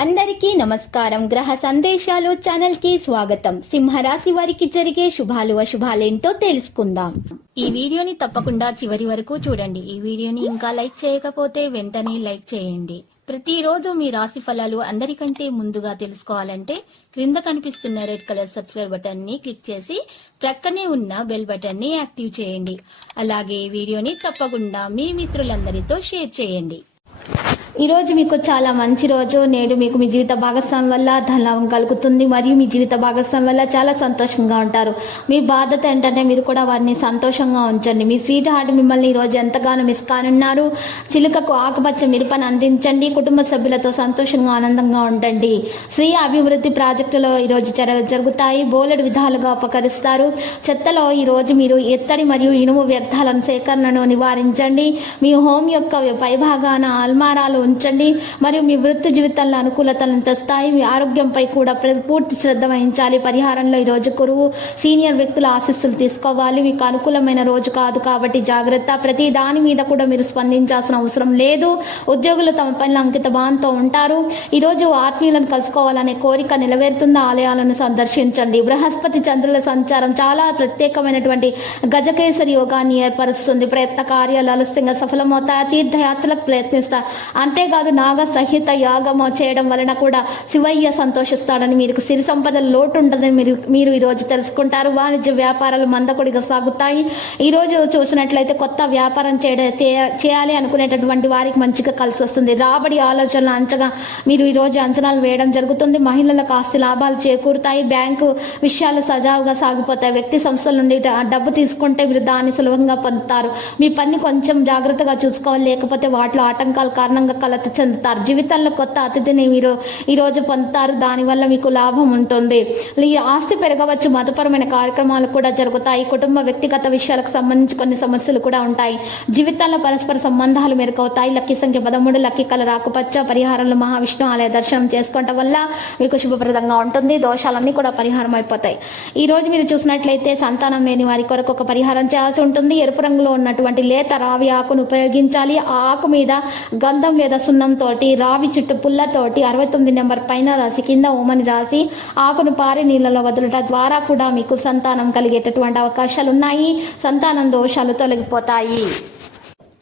అందరికీ నమస్కారం. గ్రహ సందేశాలు ఛానల్ కి స్వాగతం. సింహరాశి వారికి జరిగే శుభాలు అశుభాలేంటో తెలుసుకుందాం. ఈ వీడియోని తప్పకుండా చివరి వరకు చూడండి. ఈ వీడియోని ఇంకా లైక్ చేయకపోతే వెంటనే లైక్ చేయండి. ప్రతిరోజు మీ రాశి ఫలాలు అందరికంటే ముందుగా తెలుసుకోవాలంటే క్రింద కనిపిస్తున్న రెడ్ కలర్ సబ్స్క్రైబ్ బటన్ ని క్లిక్ చేసి ప్రక్కనే ఉన్న బెల్ బటన్ ని యాక్టివ్ చేయండి. అలాగే వీడియోని తప్పకుండా మీ మిత్రులందరితో షేర్ చేయండి. ఈ రోజు మీకు చాలా మంచి రోజు. నేడు మీకు మీ జీవిత భాగస్వామి వల్ల ధనలాభం కలుగుతుంది మరియు మీ జీవిత భాగస్వామి వల్ల చాలా సంతోషంగా ఉంటారు. మీ బాధ్యత ఏంటంటే మీరు కూడా వారిని సంతోషంగా ఉంచండి. మీ స్వీట్ హార్ట్ మిమ్మల్ని ఈ రోజు ఎంతగానో మిస్ కానున్నారు. చిలుకకు ఆకుపచ్చ మిరపను అందించండి. కుటుంబ సభ్యులతో సంతోషంగా ఆనందంగా ఉండండి. స్వీయ అభివృద్ధి ప్రాజెక్టులో ఈ రోజు జరుగుతాయి. బోలెడు విధాలుగా ఉపకరిస్తారు. చెత్తలో ఈ రోజు మీరు ఎత్తడి మరియు ఇనుము వ్యర్థాలను సేకరణను నివారించండి. మీ హోమ్ యొక్క పైభాగాన అల్మారాలు ఉంచండి మరియు మీ వృత్తి జీవితంలో అనుకూలతలను తెస్తాయి. మీ ఆరోగ్యంపై కూడా పూర్తి శ్రద్ధ వహించాలి. పరిహారంలో ఈ రోజు గురువు సీనియర్ వ్యక్తుల ఆశీస్సులు తీసుకోవాలి. మీకు అనుకూలమైన రోజు కాదు కాబట్టి జాగ్రత్త. ప్రతి దాని మీద కూడా మీరు స్పందించాల్సిన అవసరం లేదు. ఉద్యోగులు తమ పనుల అంకిత భావంతో ఉంటారు. ఈ రోజు ఆత్మీయులను కలుసుకోవాలనే కోరిక నెరవేరుతున్న ఆలయాలను సందర్శించండి. బృహస్పతి చంద్రుల సంచారం చాలా ప్రత్యేకమైనటువంటి గజకేసరి యోగాన్ని ఏర్పరుస్తుంది. ప్రయత్న కార్యాలు ఆలస్యంగా సఫలమవుతాయి. తీర్థయాత్రలకు ప్రయత్నిస్తారు. అంతేకాదు నాగ సహిత యాగము చేయడం వలన కూడా శివయ్య సంతోషిస్తాడని, మీకు సిరి సంపదల లోటు ఉండదని మీరు ఈ రోజు తెలుసుకుంటారు. వాణిజ్య వ్యాపారాలు మందకొడిగా సాగుతాయి. ఈ రోజు చూసినట్లయితే కొత్త వ్యాపారం చేయాలి అనుకునేటటువంటి వారికి మంచిగా కలిసి వస్తుంది. రాబడి ఆలోచనలు అంచగా మీరు ఈ రోజు అంచనాలు వేయడం జరుగుతుంది. మహిళలకు ఆస్తి లాభాలు చేకూరుతాయి. బ్యాంకు విషయాలు సజావుగా సాగిపోతాయి. వ్యక్తి సంస్థల నుండి డబ్బు తీసుకుంటే మీరు దాన్ని సులభంగా పొందుతారు. మీ పని కొంచెం జాగ్రత్తగా చూసుకోవాలి, లేకపోతే వాటిలో ఆటంకాల కారణంగా కలత చెందుతారు. జీవితంలో కొత్త అతిథిని మీరు ఈ రోజు పొందుతారు. దానివల్ల మీకు లాభం ఉంటుంది. ఈ ఆస్తి పెరగవచ్చు. మతపరమైన కార్యక్రమాలు కూడా జరుగుతాయి. కుటుంబ వ్యక్తిగత విషయాలకు సంబంధించి కొన్ని సమస్యలు కూడా ఉంటాయి. జీవితంలో పరస్పర సంబంధాలు మెరుగవుతాయి. లక్కీ సంఖ్య 13, లక్కీ కలర్ ఆకుపచ్చ. పరిహారంలో మహావిష్ణు ఆలయ దర్శనం చేసుకోవడం వల్ల మీకు శుభప్రదంగా ఉంటుంది. దోషాలన్నీ కూడా పరిహారం అయిపోతాయి. ఈ రోజు మీరు చూసినట్లయితే సంతానం లేని వారి కొరకు ఒక పరిహారం చేయాల్సి ఉంటుంది. ఎరుపు రంగులో ఉన్నటువంటి లేత రావి ఆకును ఉపయోగించాలి. ఆ ఆకు మీద గంధం లేదా సున్నం తోటి, రావి చుట్టు పుల్లతోటి 69 నెంబర్ పైన రాసి కింద ఓమని రాసి ఆకును పారే నీళ్ళలో వదలటం ద్వారా కూడా మీకు సంతానం కలిగేటటువంటి అవకాశాలు ఉన్నాయి. సంతానం దోషాలు తొలగిపోతాయి.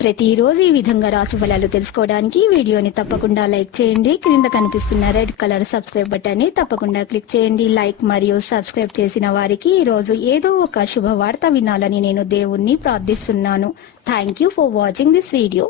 ప్రతిరోజు ఈ విధంగా రాశి ఫలాలు తెలుసుకోవడానికి వీడియోని తప్పకుండా లైక్ చేయండి. క్రింద కనిపిస్తున్న రెడ్ కలర్ సబ్స్క్రైబ్ బటన్ ని తప్పకుండా క్లిక్ చేయండి. లైక్ మరియు సబ్స్క్రైబ్ చేసిన వారికి ఈ రోజు ఏదో ఒక శుభవార్త వినాలని నేను దేవుణ్ణి ప్రార్థిస్తున్నాను. Thank you for watching this video.